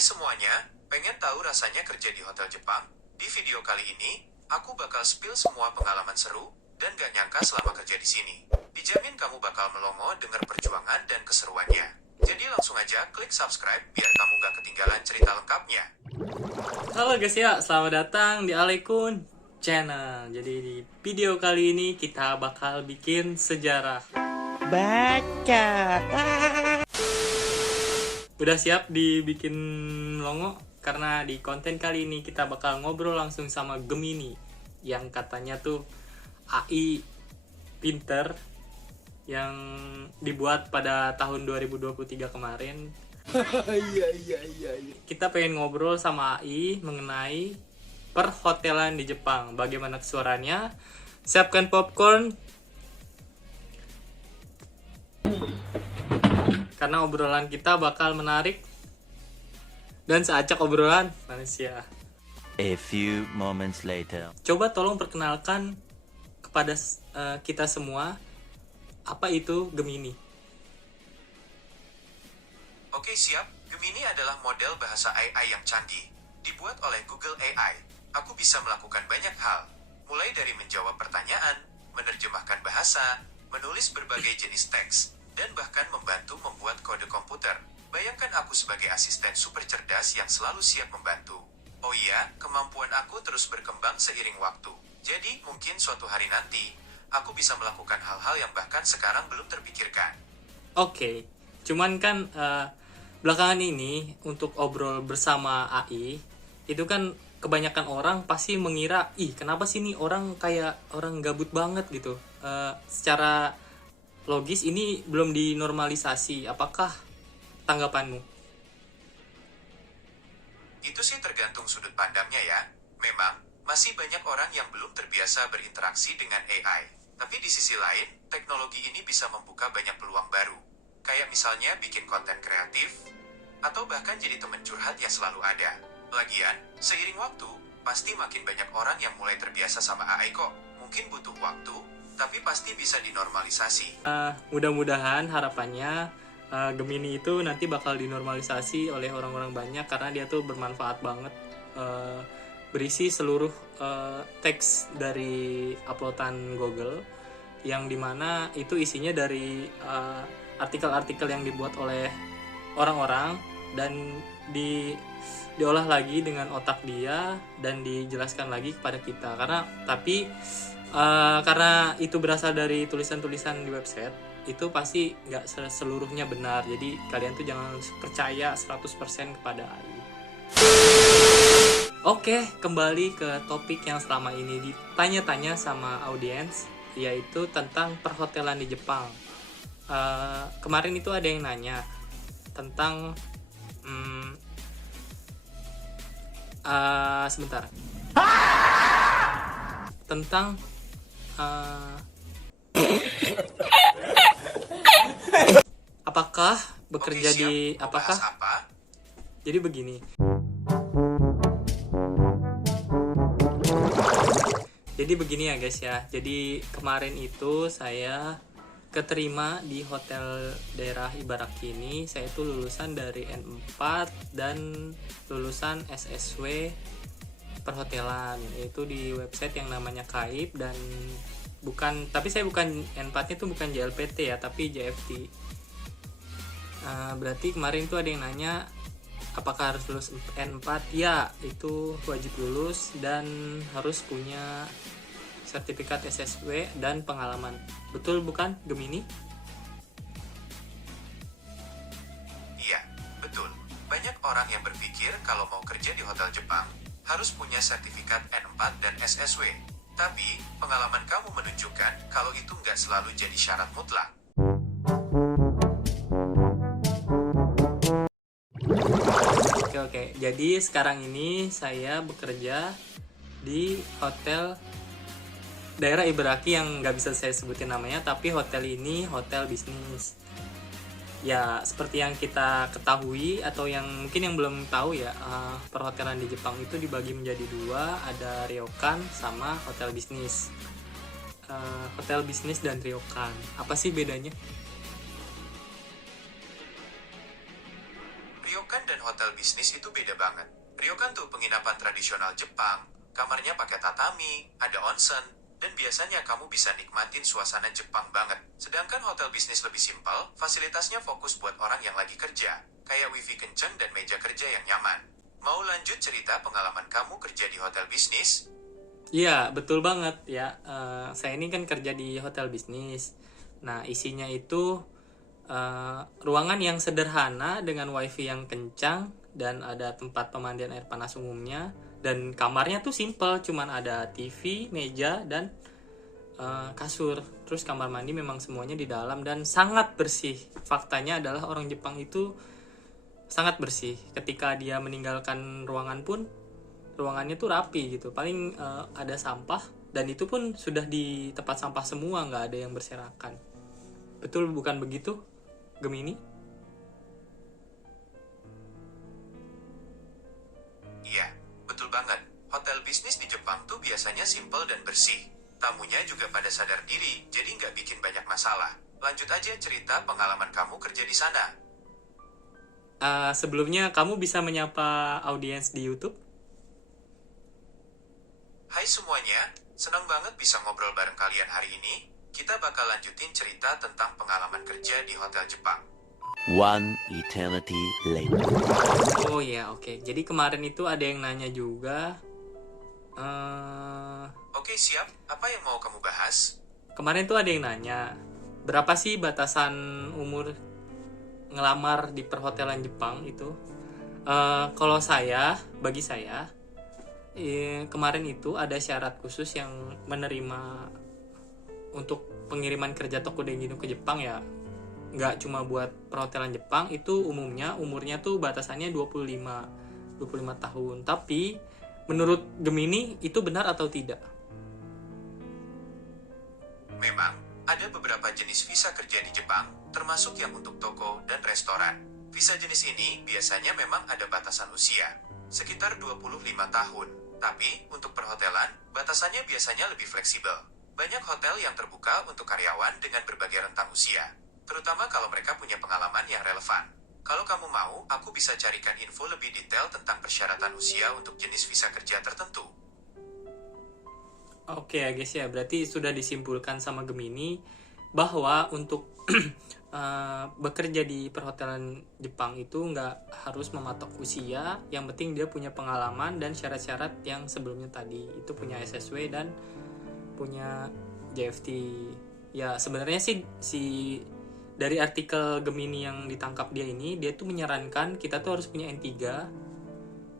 Hai semuanya, pengen tahu rasanya kerja di hotel Jepang? Di video kali ini, aku bakal spill semua pengalaman seru dan gak nyangka selama kerja di sini. Dijamin kamu bakal melongo dengar perjuangan dan keseruannya. Jadi langsung aja klik subscribe biar kamu gak ketinggalan cerita lengkapnya. Halo guys ya, selamat datang di Alekun Channel. Jadi di video kali ini kita bakal bikin sejarah. Baca. Udah siap dibikin longo? Karena di konten kali ini kita bakal ngobrol langsung sama Gemini, yang katanya tuh AI pinter yang dibuat pada tahun 2023 kemarin. Iya. Kita pengen ngobrol sama AI mengenai perhotelan di Jepang. Bagaimana kesuaraannya? Siapkan popcorn. Karena obrolan kita bakal menarik dan seacak obrolan manusia. A few moments later. Coba tolong perkenalkan kepada kita semua apa itu Gemini. Oke siap, Gemini adalah model bahasa AI yang canggih. Dibuat oleh Google AI, aku bisa melakukan banyak hal. Mulai dari menjawab pertanyaan, menerjemahkan bahasa, menulis berbagai jenis teks, dan bahkan membantu membuat kode komputer. Bayangkan aku sebagai asisten super cerdas yang selalu siap membantu. Oh iya, kemampuan aku terus berkembang seiring waktu. Jadi, mungkin suatu hari nanti, aku bisa melakukan hal-hal yang bahkan sekarang belum terpikirkan. Oke, cuman kan belakangan ini untuk obrol bersama AI itu kan kebanyakan orang pasti mengira, ih kenapa sih nih orang kayak orang gabut banget gitu. Secara logis ini belum dinormalisasi. Apakah tanggapanmu? Itu sih tergantung sudut pandangnya ya. Memang, masih banyak orang yang belum terbiasa berinteraksi dengan AI. Tapi di sisi lain, teknologi ini bisa membuka banyak peluang baru. Kayak misalnya bikin konten kreatif, atau bahkan jadi teman curhat yang selalu ada. Lagian, seiring waktu, pasti makin banyak orang yang mulai terbiasa sama AI kok. Mungkin butuh waktu, tapi pasti bisa dinormalisasi. Mudah-mudahan harapannya Gemini itu nanti bakal dinormalisasi oleh orang-orang banyak karena dia tuh bermanfaat banget. Berisi seluruh teks dari uploadan Google yang dimana itu isinya dari artikel-artikel yang dibuat oleh orang-orang dan diolah lagi dengan otak dia dan dijelaskan lagi kepada kita. Karena itu berasal dari tulisan-tulisan di website, itu pasti nggak seluruhnya benar. Jadi kalian tuh jangan percaya 100% kepada AI. Oke, kembali ke topik yang selama ini ditanya-tanya sama audiens, yaitu tentang perhotelan di Jepang. Kemarin itu ada yang nanya tentang sebentar. Tentang apakah bekerja di apakah apa? Jadi begini. Jadi begini ya guys ya. Jadi kemarin itu saya keterima di hotel daerah Ibaraki ini. Saya itu lulusan dari N4 dan lulusan SSW perhotelan, yaitu di website yang namanya Kaip. Dan tapi saya bukan N4-nya itu bukan JLPT ya, tapi JFT. Berarti kemarin tuh ada yang nanya apakah harus lulus N4? Ya, itu wajib lulus dan harus punya sertifikat SSW dan pengalaman. Betul bukan Gemini? Iya, betul. Banyak orang yang berpikir kalau mau kerja di hotel Jepang, harus punya sertifikat N4 dan SSW. Tapi, pengalaman kamu menunjukkan kalau itu nggak selalu jadi syarat mutlak. Oke. Jadi sekarang ini saya bekerja di hotel daerah Ibaraki yang nggak bisa saya sebutin namanya, tapi hotel ini hotel bisnis. Ya, seperti yang kita ketahui atau yang mungkin yang belum tahu ya, perhotelan di Jepang itu dibagi menjadi dua, ada ryokan sama hotel bisnis. Hotel bisnis dan ryokan, apa sih bedanya? Ryokan dan hotel bisnis itu beda banget. Ryokan tuh penginapan tradisional Jepang, kamarnya pakai tatami, ada onsen, dan biasanya kamu bisa nikmatin suasana Jepang banget. Sedangkan hotel bisnis lebih simpel, fasilitasnya fokus buat orang yang lagi kerja, kayak wifi kenceng dan meja kerja yang nyaman. Mau lanjut cerita pengalaman kamu kerja di hotel bisnis? Iya, betul banget ya. Saya ini kan kerja di hotel bisnis. Nah, isinya itu ruangan yang sederhana dengan wifi yang kencang dan ada tempat pemandian air panas umumnya. Dan kamarnya tuh simple, cuman ada TV, meja, dan kasur. Terus kamar mandi memang semuanya di dalam dan sangat bersih. Faktanya adalah orang Jepang itu sangat bersih. Ketika dia meninggalkan ruangan pun, ruangannya tuh rapi gitu. Paling ada sampah, dan itu pun sudah di tempat sampah semua, nggak ada yang berserakan. Betul bukan begitu, Gemini? Iya, betul banget. Hotel bisnis di Jepang tuh biasanya simple dan bersih. Tamunya juga pada sadar diri, jadi nggak bikin banyak masalah. Lanjut aja cerita pengalaman kamu kerja di sana. Sebelumnya kamu bisa menyapa audiens di YouTube? Hai semuanya, senang banget bisa ngobrol bareng kalian hari ini. Kita bakal lanjutin cerita tentang pengalaman kerja di hotel Jepang. One eternity later. Oh ya, oke. Jadi kemarin itu ada yang nanya juga. Oke, siap. Apa yang mau kamu bahas? Kemarin tuh ada yang nanya, berapa sih batasan umur ngelamar di perhotelan Jepang itu? Kalau bagi saya, kemarin itu ada syarat khusus yang menerima untuk pengiriman kerja Tokuden Gino ke Jepang ya. Nggak cuma buat perhotelan Jepang, itu umurnya tuh batasannya 25 tahun. Tapi menurut Gemini itu benar atau tidak? Memang, ada beberapa jenis visa kerja di Jepang, termasuk yang untuk toko dan restoran. Visa jenis ini biasanya memang ada batasan usia, sekitar 25 tahun. Tapi, untuk perhotelan, batasannya biasanya lebih fleksibel. Banyak hotel yang terbuka untuk karyawan dengan berbagai rentang usia, terutama kalau mereka punya pengalaman yang relevan. Kalau kamu mau, aku bisa carikan info lebih detail tentang persyaratan usia untuk jenis visa kerja tertentu. Oke ya guys ya, berarti sudah disimpulkan sama Gemini bahwa untuk bekerja di perhotelan Jepang itu nggak harus mematok usia, yang penting dia punya pengalaman dan syarat-syarat yang sebelumnya tadi, itu punya SSW dan punya JFT. Ya sebenarnya sih dari artikel Gemini yang ditangkap dia tuh menyarankan kita tuh harus punya N3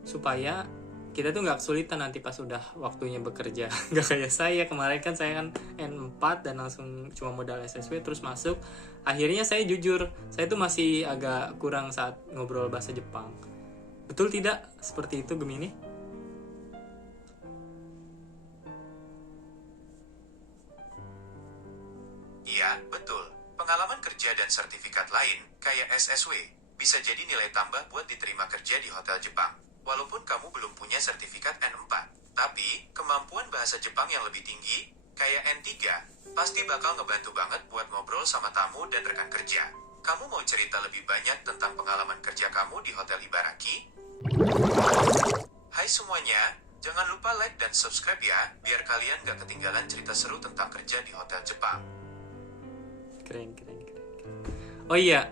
supaya kita tuh nggak kesulitan nanti pas udah waktunya bekerja. Nggak kayak saya kemarin, kan saya kan N4 dan langsung cuma modal SSW terus masuk. Akhirnya saya jujur, saya tuh masih agak kurang saat ngobrol bahasa Jepang. Betul tidak seperti itu Gemini? Iya, betul. Pengalaman kerja dan sertifikat lain, kayak SSW, bisa jadi nilai tambah buat diterima kerja di hotel Jepang. Walaupun kamu belum punya sertifikat N4, tapi kemampuan bahasa Jepang yang lebih tinggi, kayak N3, pasti bakal ngebantu banget buat ngobrol sama tamu dan rekan kerja. Kamu mau cerita lebih banyak tentang pengalaman kerja kamu di Hotel Ibaraki? Hai semuanya, jangan lupa like dan subscribe ya, biar kalian gak ketinggalan cerita seru tentang kerja di Hotel Jepang. Keren. Oh iya,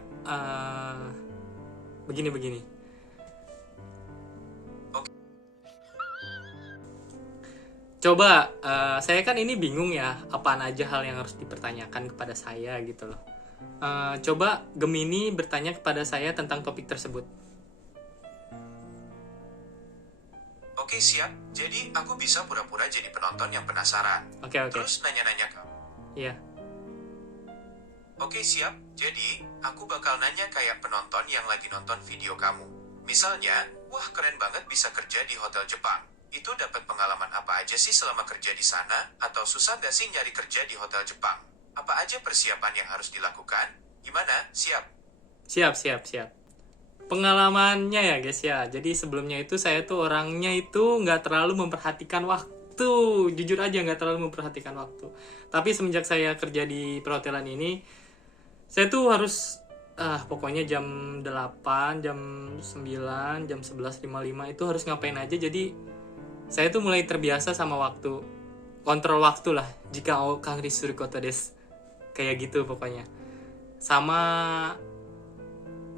begini. Coba, saya kan ini bingung ya, apaan aja hal yang harus dipertanyakan kepada saya gitu loh. Coba Gemini bertanya kepada saya tentang topik tersebut. Oke siap, jadi aku bisa pura-pura jadi penonton yang penasaran. Oke. Terus nanya-nanya kamu. Iya. Oke siap, jadi aku bakal nanya kayak penonton yang lagi nonton video kamu. Misalnya, wah keren banget bisa kerja di Hotel Jepang. Itu dapat pengalaman apa aja sih selama kerja di sana? Atau susah gak sih nyari kerja di Hotel Jepang? Apa aja persiapan yang harus dilakukan? Gimana? Siap? Siap. Pengalamannya ya guys ya. Jadi sebelumnya itu saya tuh orangnya itu nggak terlalu memperhatikan waktu. Jujur aja nggak terlalu memperhatikan waktu. Tapi semenjak saya kerja di perhotelan ini, saya tuh harus Pokoknya jam 8, jam 9, jam 11.55 itu harus ngapain aja. Jadi saya tuh mulai terbiasa sama waktu, kontrol waktu lah. Jika Kang Risuri Kota Des, kayak gitu pokoknya. Sama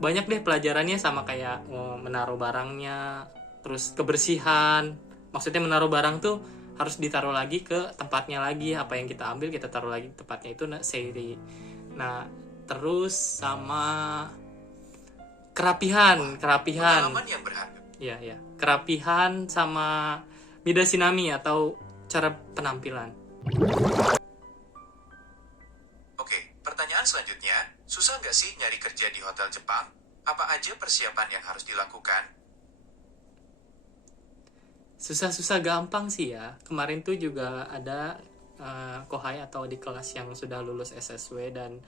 banyak deh pelajarannya, sama kayak menaruh barangnya, terus kebersihan. Maksudnya menaruh barang tuh harus ditaruh lagi ke tempatnya lagi. Apa yang kita ambil kita taruh lagi tempatnya itu seiri. Nah, terus sama kerapihan. Pengalaman yang berharga. Iya. Kerapihan sama midasinami atau cara penampilan. Oke, pertanyaan selanjutnya. Susah nggak sih nyari kerja di hotel Jepang? Apa aja persiapan yang harus dilakukan? Susah-susah gampang sih ya. Kemarin tuh juga ada kohai atau di kelas yang sudah lulus SSW dan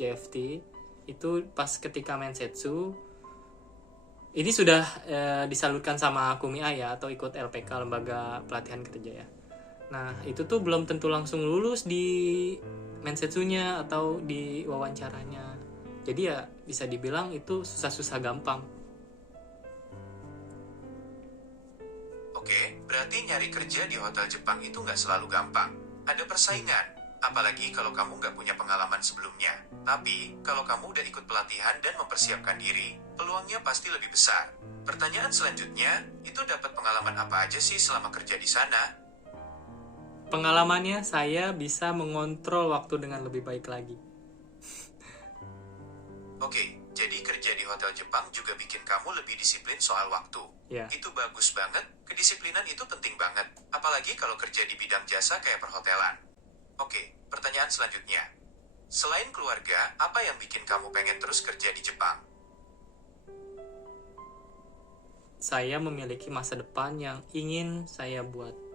JFT. Itu pas ketika mensetsu, ini sudah disalurkan sama Kumiya ya, atau ikut LPK, Lembaga Pelatihan Kerja ya. Nah, itu tuh belum tentu langsung lulus di mensetsunya atau di wawancaranya. Jadi ya bisa dibilang itu susah-susah gampang. Oke, berarti nyari kerja di hotel Jepang itu nggak selalu gampang. Ada persaingan, apalagi kalau kamu nggak punya pengalaman sebelumnya. Tapi, kalau kamu udah ikut pelatihan dan mempersiapkan diri, peluangnya pasti lebih besar. Pertanyaan selanjutnya, itu dapat pengalaman apa aja sih selama kerja di sana? Pengalamannya saya bisa mengontrol waktu dengan lebih baik lagi. Oke, jadi kerja di hotel Jepang juga bikin kamu lebih disiplin soal waktu. Ya. Itu bagus banget, kedisiplinan itu penting banget. Apalagi kalau kerja di bidang jasa kayak perhotelan. Oke, pertanyaan selanjutnya. Selain keluarga, apa yang bikin kamu pengen terus kerja di Jepang? Saya memiliki masa depan yang ingin saya buat.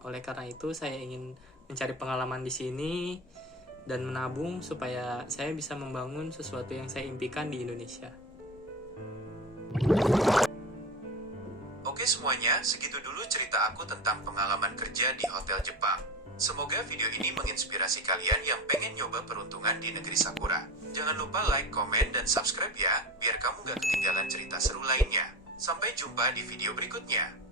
Oleh karena itu saya ingin mencari pengalaman di sini dan menabung supaya saya bisa membangun sesuatu yang saya impikan di Indonesia. Oke semuanya, segitu dulu cerita aku tentang pengalaman kerja di hotel Jepang. Semoga video ini menginspirasi kalian yang pengen nyoba peruntungan di negeri Sakura. Jangan lupa like, komen, dan subscribe ya, biar kamu gak ketinggalan cerita seru lainnya. Sampai jumpa di video berikutnya.